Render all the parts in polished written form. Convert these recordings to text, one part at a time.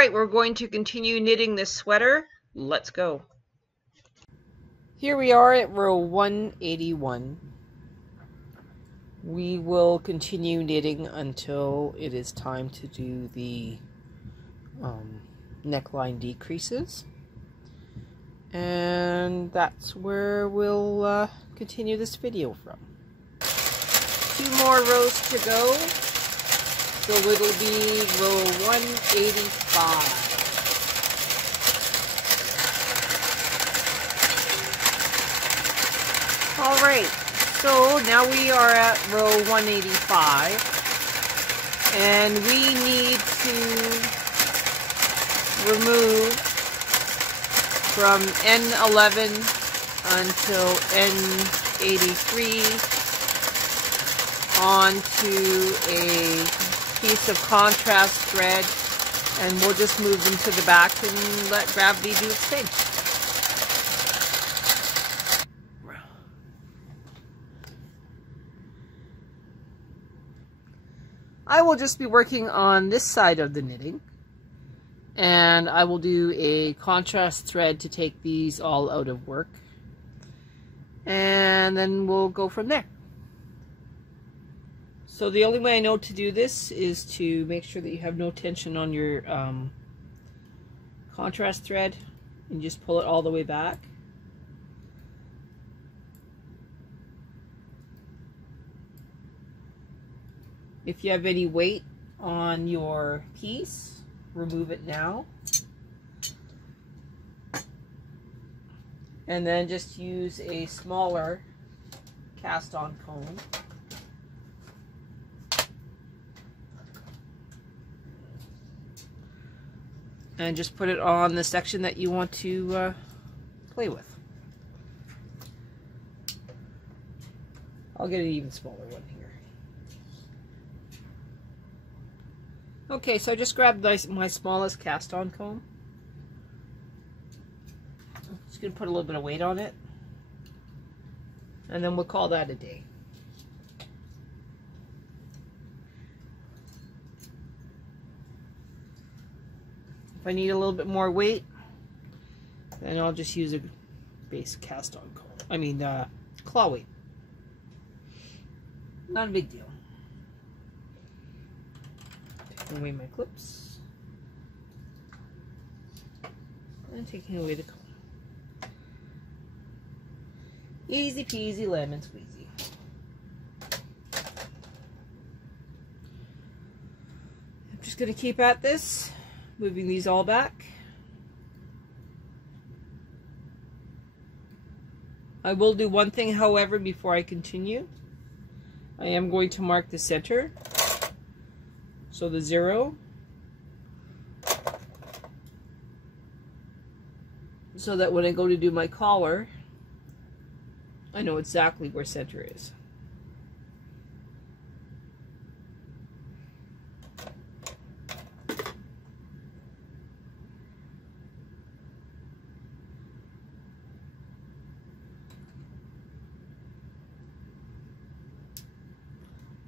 right, we're going to continue knitting this sweater. Let's go. Here we are at row 181. We will continue knitting until it is time to do the neckline decreases. And that's where we'll continue this video from. 2 more rows to go. So it'll be row 185. Alright, so now we are at row 185. And we need to remove from N11 until N83 onto a piece of contrast thread, and we'll just move them to the back and let gravity do its thing. I will just be working on this side of the knitting, and I will do a contrast thread to take these all out of work, and then we'll go from there. So the only way I know to do this is to make sure that you have no tension on your contrast thread, and just pull it all the way back. If you have any weight on your piece, remove it now. And then just use a smaller cast on comb. And just put it on the section that you want to play with. I'll get an even smaller one here. Okay, so I just grabbed my smallest cast on comb. I'm just going to put a little bit of weight on it. And then we'll call that a day. If I need a little bit more weight, then I'll just use a base cast on comb. I mean, claw weight. Not a big deal. Taking away my clips. And taking away the comb. Easy peasy lemon squeezy. I'm just going to keep at this, moving these all back. I will do one thing, however, before I continue. I am going to mark the center. So the 0. So that when I go to do my collar, I know exactly where center is.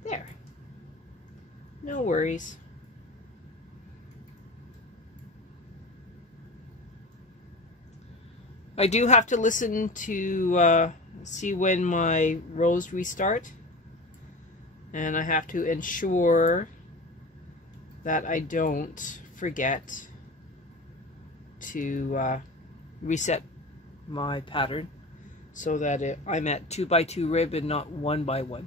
There. No worries. I do have to listen to see when my rows restart, and I have to ensure that I don't forget to reset my pattern so that I'm at 2x2 rib and not 1x1.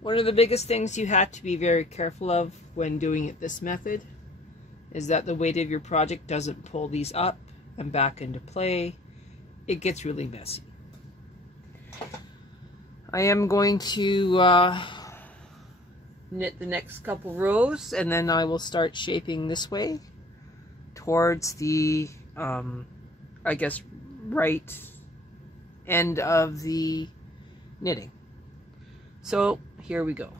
One of the biggest things you have to be very careful of when doing it this method is that the weight of your project doesn't pull these up and back into play. It gets really messy. I am going to knit the next couple rows, and then I will start shaping this way towards the I guess right end of the knitting. So here we go.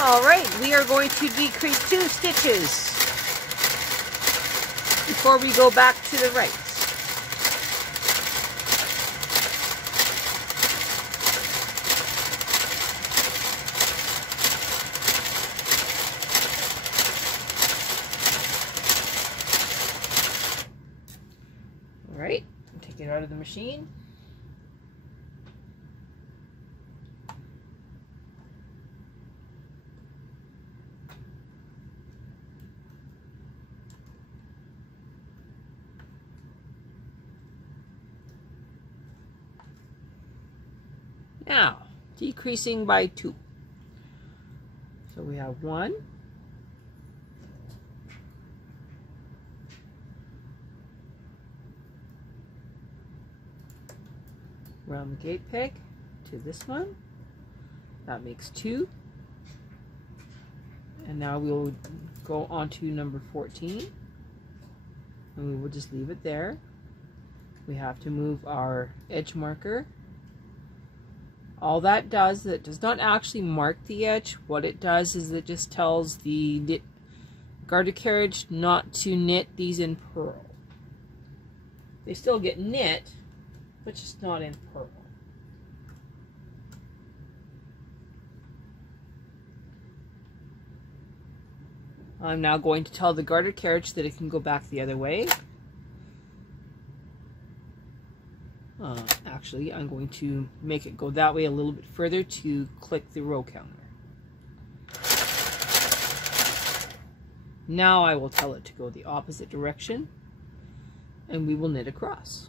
All right, we are going to decrease 2 stitches before we go back to the right. All right, take it out of the machine. Now, decreasing by 2. So we have 1, round the gate peg to this one. That makes 2. And now we'll go on to number 14. And we will just leave it there. We have to move our edge marker. All that does, it does not actually mark the edge. What it does is it just tells the garter carriage not to knit these in purl. They still get knit, but just not in purl. I'm now going to tell the garter carriage that it can go back the other way. Actually, I'm going to make it go that way a little bit further to click the row counter. Now I will tell it to go the opposite direction, and we will knit across.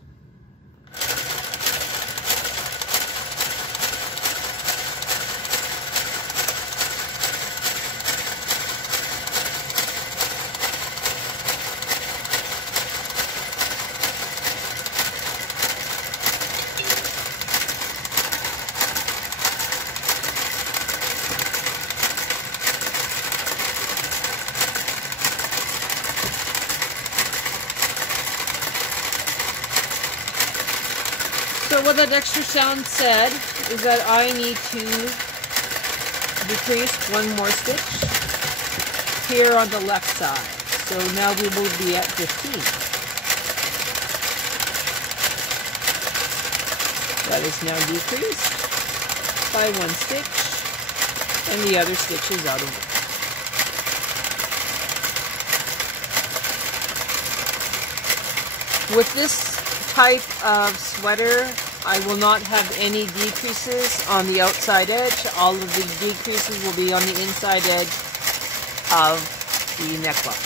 So what that extra sound said is that I need to decrease 1 more stitch here on the left side. So now we will be at 15. That is now decreased by 1 stitch, and the other stitch is out of work. With this type of sweater, I will not have any decreases on the outside edge. All of the decreases will be on the inside edge of the neckline.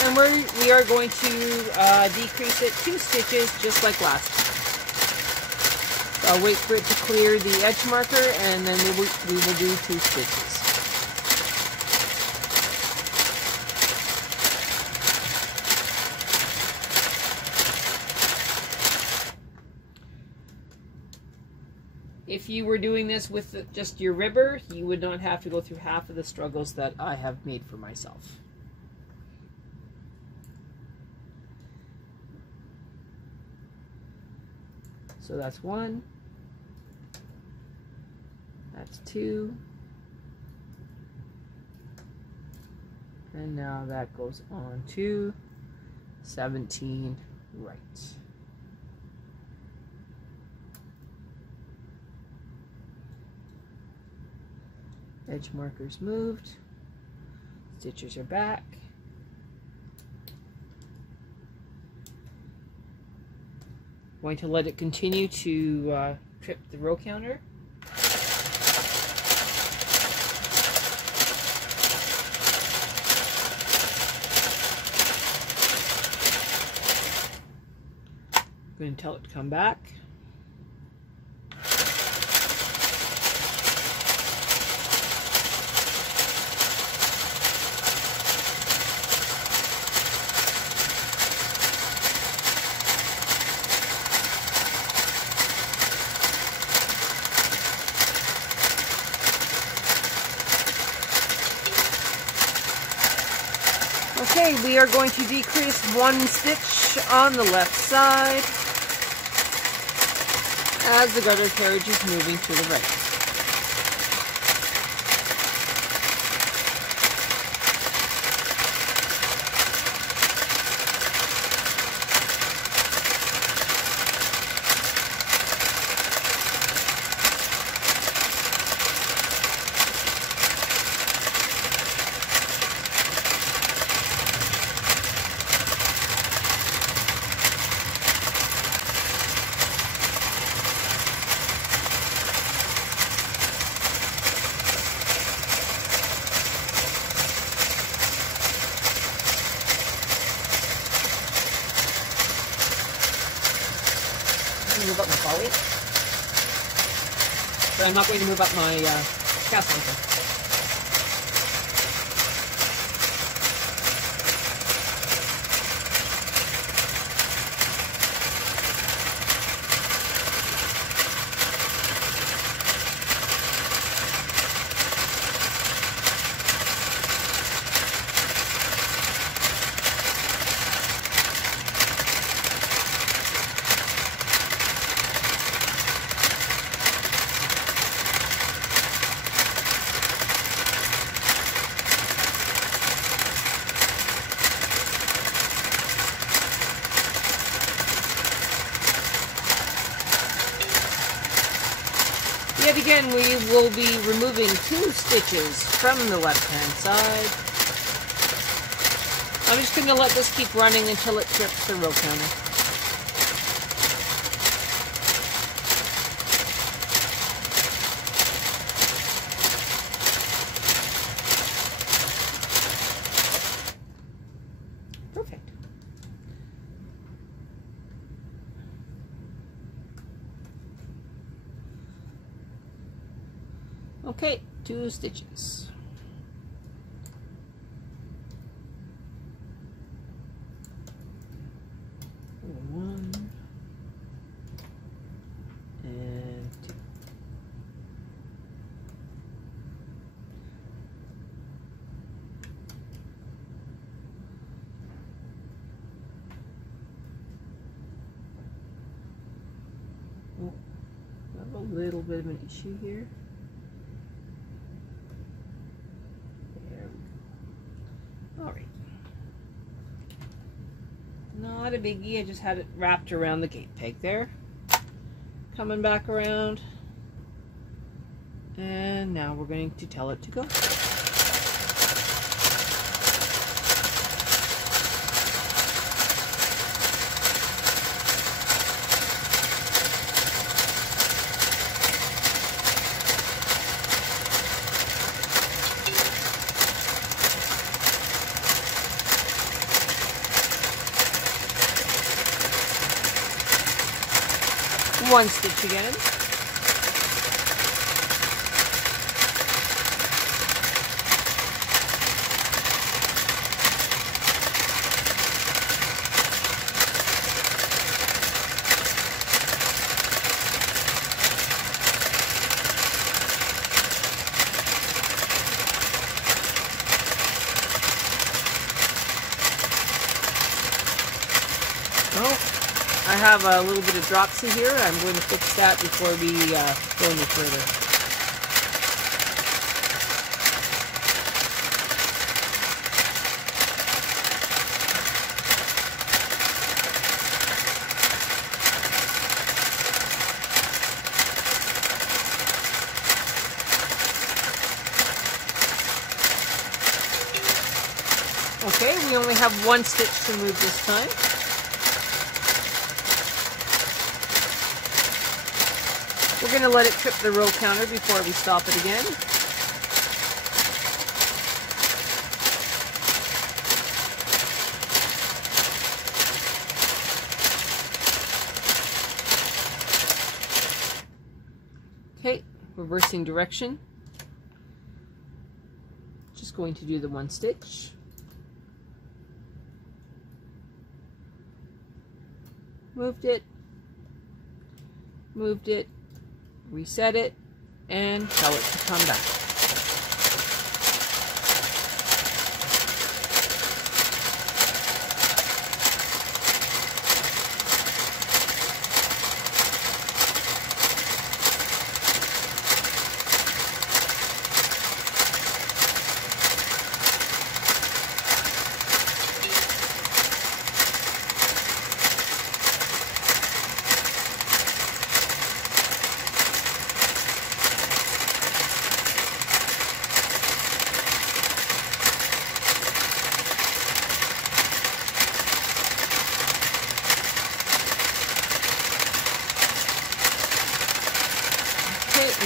And we are going to decrease it 2 stitches just like last time. So I'll wait for it to clear the edge marker, and then we will do 2 stitches. If you were doing this with just your ribber, you would not have to go through half of the struggles that I have made for myself. So that's 1, that's 2, and now that goes on to 17 right. Edge markers moved, stitches are back. Going to let it continue to trip the row counter. I'm going to tell it to come back. Okay, we are going to decrease 1 stitch on the left side as the garter carriage is moving to the right. Move up my collie, but I'm not going to move up my cast anchor. Yet again, we will be removing 2 stitches from the left-hand side. I'm just going to let this keep running until it trips the row counter. Perfect. Okay, 2 stitches. One and 2. Oh, I have a little bit of an issue here. Alright. Not a biggie, I just had it wrapped around the gate peg there. Coming back around. And now we're going to tell it to go. One stitch again. I have a little bit of dropsy here. I'm going to fix that before we go any further. Okay, we only have 1 stitch to move this time. We're going to let it trip the row counter before we stop it again. Okay, reversing direction. Just going to do the one stitch. Moved it, reset it, and tell it to come back.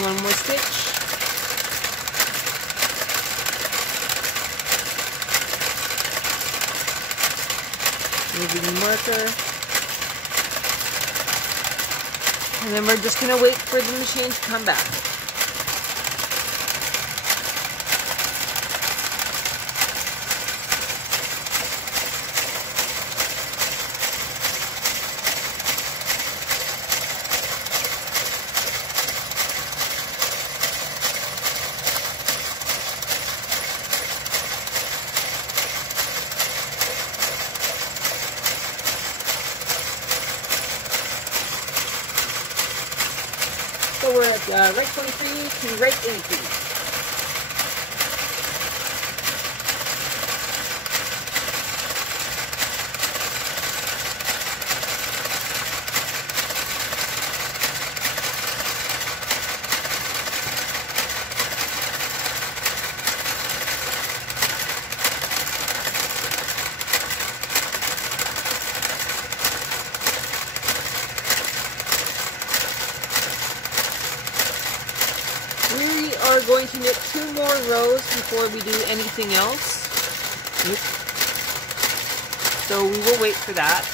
One more stitch. Moving the marker. And then we're just going to wait for the machine to come back. So we're at right 23 to right 18. We are going to knit 2 more rows before we do anything else. So we will wait for that.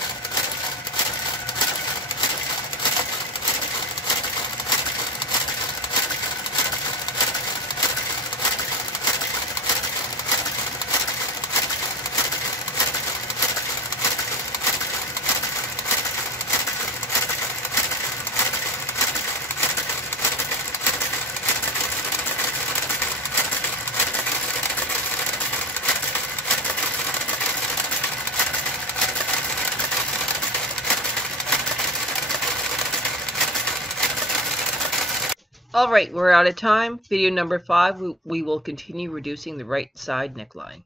All right, we're out of time. Video number 5, we will continue reducing the right side neckline.